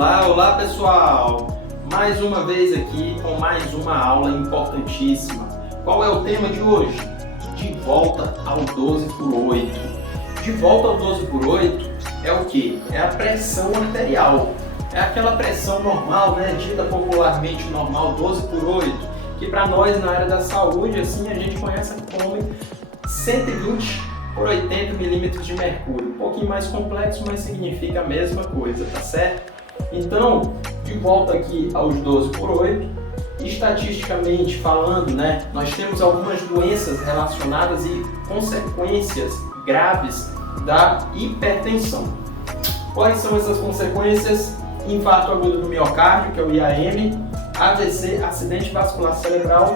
Olá, olá pessoal! Mais uma vez aqui com mais uma aula importantíssima. Qual é o tema de hoje? De volta ao 12/8. De volta ao 12/8 é o que? É a pressão arterial. É aquela pressão normal, né? Dita popularmente normal, 12/8, que para nós na área da saúde, assim, a gente conhece como 120/80 milímetros de mercúrio. Um pouquinho mais complexo, mas significa a mesma coisa, tá certo? Então, de volta aqui aos 12/8, estatisticamente falando, né, nós temos algumas doenças relacionadas e consequências graves da hipertensão. Quais são essas consequências? Infarto agudo do miocárdio, que é o IAM, AVC, acidente vascular cerebral,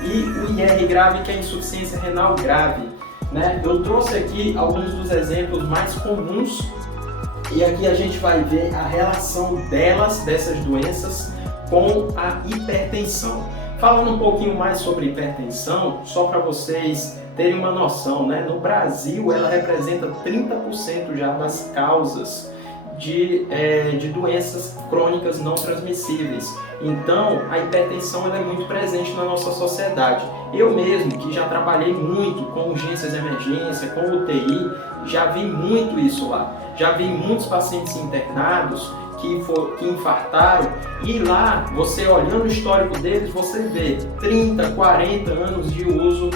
e o IR grave, que é a insuficiência renal grave, né? Eu trouxe aqui alguns dos exemplos mais comuns e aqui a gente vai ver a relação dessas doenças, com a hipertensão. Falando um pouquinho mais sobre hipertensão, só para vocês terem uma noção, né? No Brasil ela representa 30% já das causas de doenças crônicas não transmissíveis. Então, a hipertensão ela é muito presente na nossa sociedade. Eu mesmo, que já trabalhei muito com urgências de emergência, com UTI, já vi muito isso lá. Já vi muitos pacientes internados que infartaram, e lá, você olhando o histórico deles, você vê 30, 40 anos de uso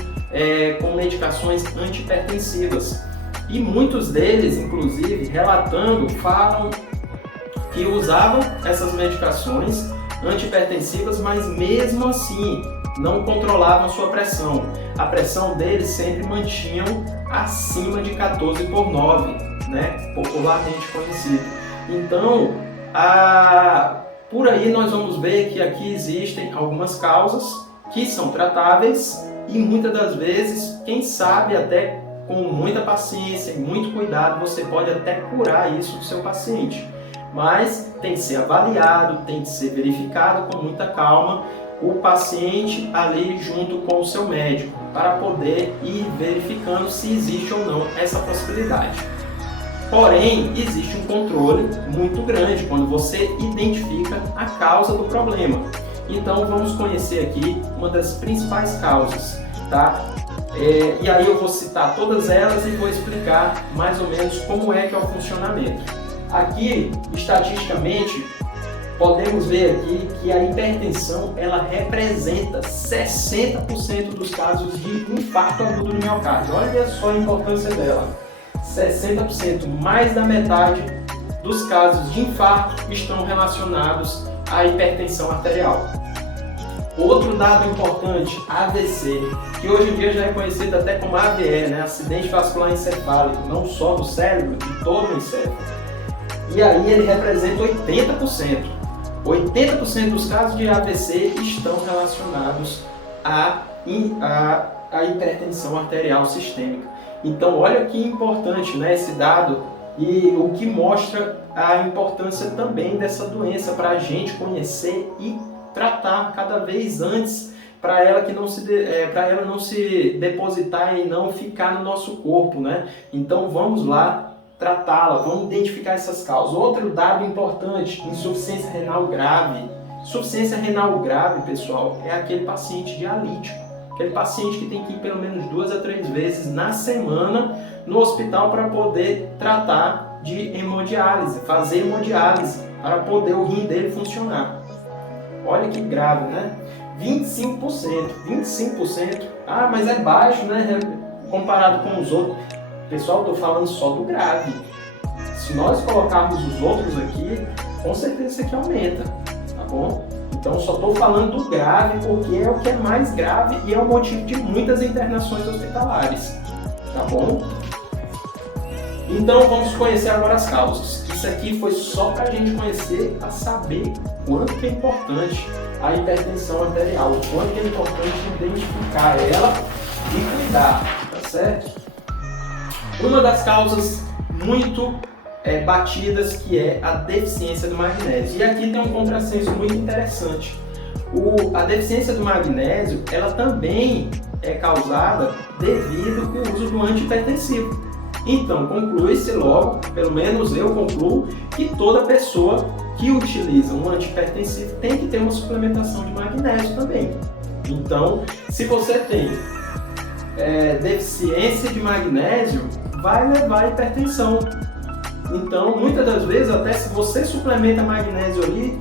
com medicações antihipertensivas. E muitos deles, inclusive, relatando, falam que usavam essas medicações antihipertensivas, mas mesmo assim não controlavam a sua pressão. A pressão deles sempre mantinham acima de 14/9, né? Popularmente conhecido. Então, por aí nós vamos ver que aqui existem algumas causas que são tratáveis e muitas das vezes, quem sabe até com muita paciência e muito cuidado, você pode até curar isso do seu paciente. Mas tem que ser avaliado, tem que ser verificado com muita calma o paciente ali junto com o seu médico, para poder ir verificando se existe ou não essa possibilidade. Porém, existe um controle muito grande quando você identifica a causa do problema. Então, vamos conhecer aqui uma das principais causas, tá? E aí eu vou citar todas elas e vou explicar mais ou menos como é que é o funcionamento. Aqui, estatisticamente, podemos ver aqui que a hipertensão ela representa 60% dos casos de infarto agudo do miocárdio. Olha só a importância dela. 60%, mais da metade dos casos de infarto estão relacionados à hipertensão arterial. Outro dado importante, AVC, que hoje em dia já é conhecido até como AVE, né? Acidente vascular encefálico, não só do cérebro, de todo o encéfalo. E aí ele representa 80%. 80% dos casos de AVC estão relacionados à hipertensão arterial sistêmica. Então, olha que importante, né, esse dado, e o que mostra a importância também dessa doença para a gente conhecer e tratar cada vez antes, para ela não se depositar e não ficar no nosso corpo, né? Então vamos lá tratá-la, vamos identificar essas causas. Outro dado importante, insuficiência renal grave. Insuficiência renal grave, pessoal, é aquele paciente dialítico, aquele paciente que tem que ir pelo menos 2 a 3 vezes na semana no hospital para poder tratar de hemodiálise, fazer hemodiálise, para poder o rim dele funcionar. Olha que grave, né? 25%. Ah, mas é baixo, né? Comparado com os outros. Pessoal, estou falando só do grave. Se nós colocarmos os outros aqui, com certeza isso aqui aumenta, tá bom? Então, só estou falando do grave porque é o que é mais grave e é o motivo de muitas internações hospitalares, tá bom? Então, vamos conhecer agora as causas. Isso aqui foi só para a gente conhecer, para saber quanto que é importante a hipertensão arterial, o quanto que é importante identificar ela e cuidar, tá certo? Uma das causas muito batidas, que é a deficiência do magnésio. E aqui tem um contrassenso muito interessante. A deficiência do magnésio, ela também é causada devido ao uso do antihipertensivo. Então, conclui-se logo, pelo menos eu concluo, que toda pessoa que utiliza um antihipertensivo tem que ter uma suplementação de magnésio também. Então, se você tem deficiência de magnésio, vai levar a hipertensão. Então, muitas das vezes, até se você suplementa magnésio ali,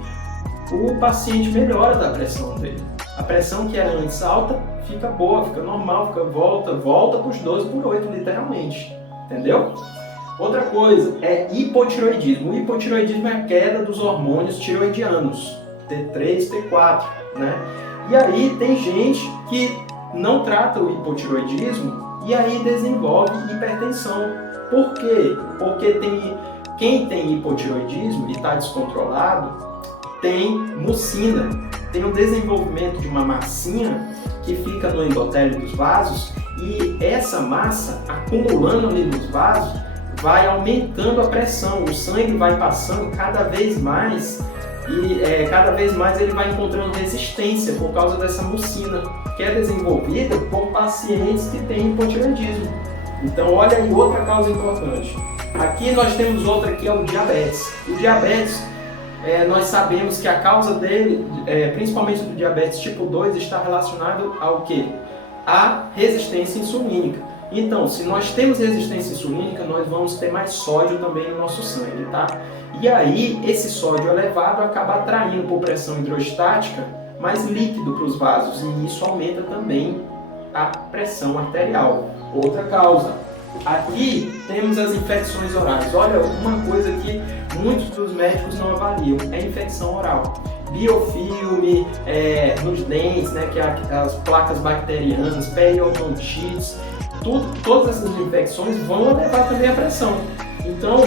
o paciente melhora da pressão dele. A pressão que era antes alta fica boa, fica normal, volta para os 12/8, literalmente. Entendeu? Outra coisa é hipotireoidismo. O hipotireoidismo é a queda dos hormônios tireoidianos, T3, T4, né? E aí tem gente que não trata o hipotireoidismo e aí desenvolve hipertensão. Por quê? Porque quem tem hipotireoidismo e está descontrolado tem mucina, tem um desenvolvimento de uma massinha que fica no endotélio dos vasos e essa massa acumulando ali nos vasos vai aumentando a pressão, o sangue vai passando cada vez mais e cada vez mais ele vai encontrando resistência por causa dessa mucina que é desenvolvida por pacientes que têm hipotireoidismo. Então olha aí outra causa importante. Aqui nós temos outra que é o diabetes. O diabetes, nós sabemos que a causa dele, principalmente do diabetes tipo 2, está relacionado ao quê? A resistência insulínica. Então, se nós temos resistência insulínica, nós vamos ter mais sódio também no nosso sangue, tá? E aí, esse sódio elevado acaba atraindo por pressão hidrostática mais líquido para os vasos e isso aumenta também a pressão arterial. Outra causa. Aqui temos as infecções orais. Olha, uma coisa que muitos dos médicos não avaliam é a infecção oral. Biofilme nos dentes, né, que é as placas bacterianas, periodontites, todas essas infecções vão elevar também a pressão. Então,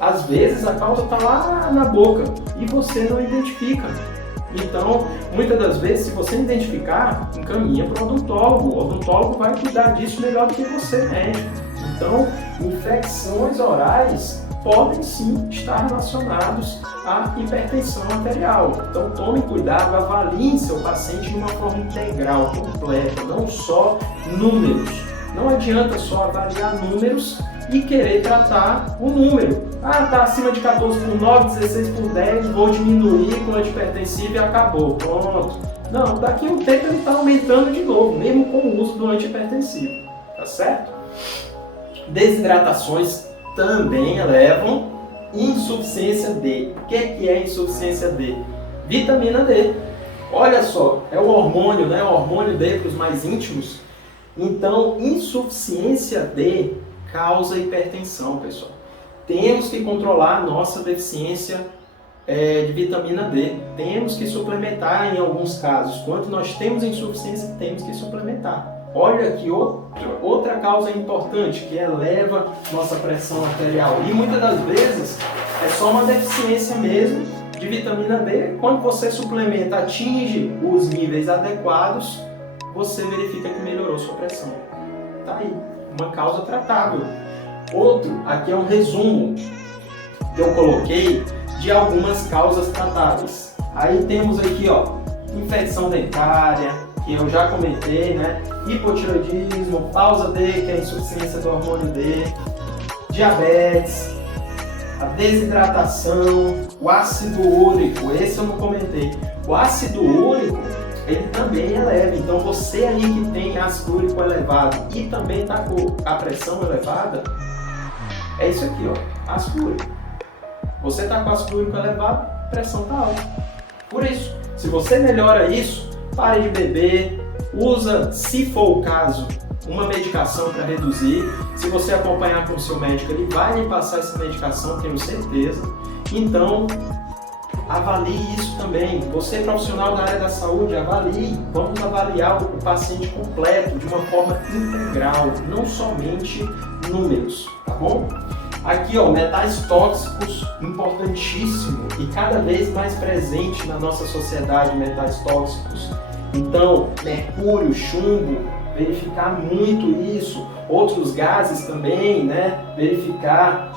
às vezes a causa está lá na boca e você não identifica. Então, muitas das vezes, se você identificar, encaminha para o odontólogo. O odontólogo vai cuidar disso melhor do que você, médico. Então, infecções orais podem sim estar relacionados à hipertensão arterial. Então, tome cuidado, avaliem seu paciente de uma forma integral, completa, não só números. Não adianta só avaliar números e querer tratar o número. Está acima de 14/9, 16/10, vou diminuir com antihipertensivo e acabou, pronto. Não, daqui a um tempo ele está aumentando de novo, mesmo com o uso do antihipertensivo, tá certo? Desidratações também levam insuficiência D. O que é insuficiência D? Vitamina D. Olha só, é o hormônio, né? O hormônio D para os mais íntimos. Então, insuficiência D causa hipertensão, pessoal. Temos que controlar a nossa deficiência de vitamina D. Temos que suplementar em alguns casos. Quando nós temos insuficiência, temos que suplementar. Olha aqui outra causa importante que eleva nossa pressão arterial. E muitas das vezes é só uma deficiência mesmo de vitamina D. Quando você suplementa, atinge os níveis adequados, você verifica que melhorou sua pressão. Tá aí, uma causa tratável. Outro, aqui é um resumo que eu coloquei de algumas causas tratáveis. Aí temos aqui, infecção dentária, que eu já comentei, né? Hipotireoidismo, pausa D, que é a insuficiência do hormônio D, diabetes, a desidratação, o ácido úrico, esse eu não comentei. O ácido úrico, ele também eleva, então você aí que tem ácido úrico elevado e também está com a pressão elevada, é isso aqui, ácido úrico. Você está com ácido úrico elevado, a pressão está alta. Por isso, se você melhora isso, pare de beber, usa, se for o caso, uma medicação para reduzir. Se você acompanhar com o seu médico, ele vai lhe passar essa medicação, tenho certeza. Então, avalie isso também. Você, profissional da área da saúde, avalie. Vamos avaliar o paciente completo, de uma forma integral, não somente números, tá bom? Aqui, metais tóxicos, importantíssimo e cada vez mais presente na nossa sociedade, metais tóxicos. Então, mercúrio, chumbo, verificar muito isso. Outros gases também, né? Verificar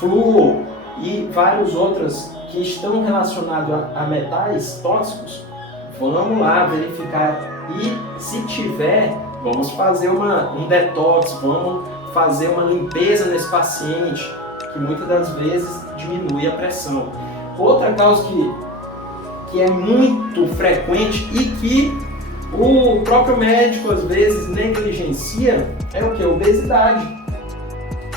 flúor e vários outros que estão relacionados a metais tóxicos. Vamos lá verificar e, se tiver, vamos fazer um detox, vamos fazer uma limpeza nesse paciente, que muitas das vezes diminui a pressão. Outra causa que é muito frequente e que o próprio médico às vezes negligencia é o que? Obesidade.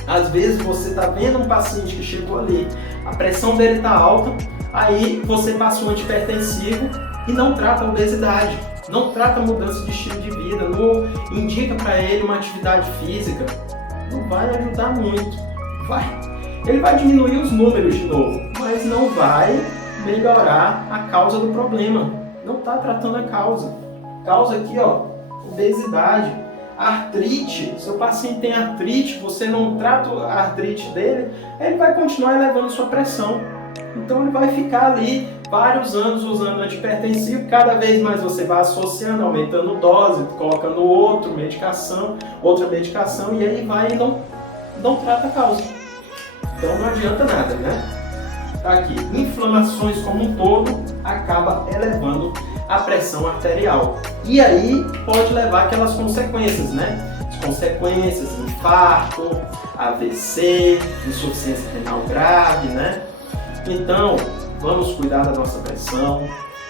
Às vezes você está vendo um paciente que chegou ali, a pressão dele está alta, aí você passa um antihipertensivo e não trata a obesidade, não trata a mudança de estilo de vida, não indica para ele uma atividade física, não vai ajudar muito. Ele vai diminuir os números de novo, mas não vai melhorar a causa do problema. Não está tratando a causa. Causa aqui, ó, obesidade, artrite. Seu paciente tem artrite, você não trata a artrite dele, ele vai continuar elevando sua pressão. Então ele vai ficar ali vários anos usando antihipertensivo, cada vez mais você vai associando, aumentando dose, colocando outra medicação, e aí vai e não trata a causa. Então não adianta nada, né? Tá aqui, inflamações como um todo acaba elevando a pressão arterial. E aí pode levar aquelas consequências, né? As consequências, infarto, AVC, insuficiência renal grave, né? Então, vamos cuidar da nossa pressão.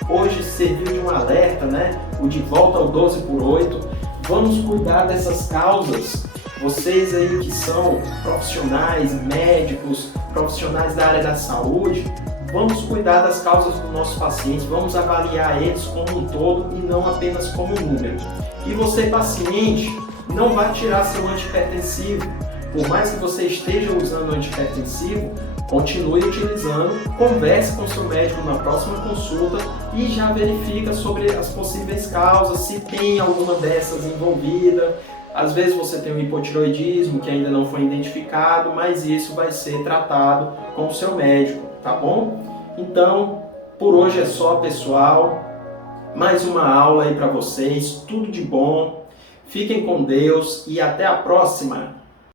Hoje serviu de um alerta, né? O De Volta ao 12x8. Vamos cuidar dessas causas. Vocês aí que são profissionais, médicos, profissionais da área da saúde, vamos cuidar das causas dos nossos pacientes, vamos avaliar eles como um todo e não apenas como um número. E você, paciente, não vai tirar seu antihipertensivo. Por mais que você esteja usando antihipertensivo, continue utilizando, converse com seu médico na próxima consulta e já verifica sobre as possíveis causas, se tem alguma dessas envolvida. Às vezes você tem um hipotireoidismo que ainda não foi identificado, mas isso vai ser tratado com o seu médico, tá bom? Então, por hoje é só, pessoal. Mais uma aula aí para vocês, tudo de bom. Fiquem com Deus e até a próxima!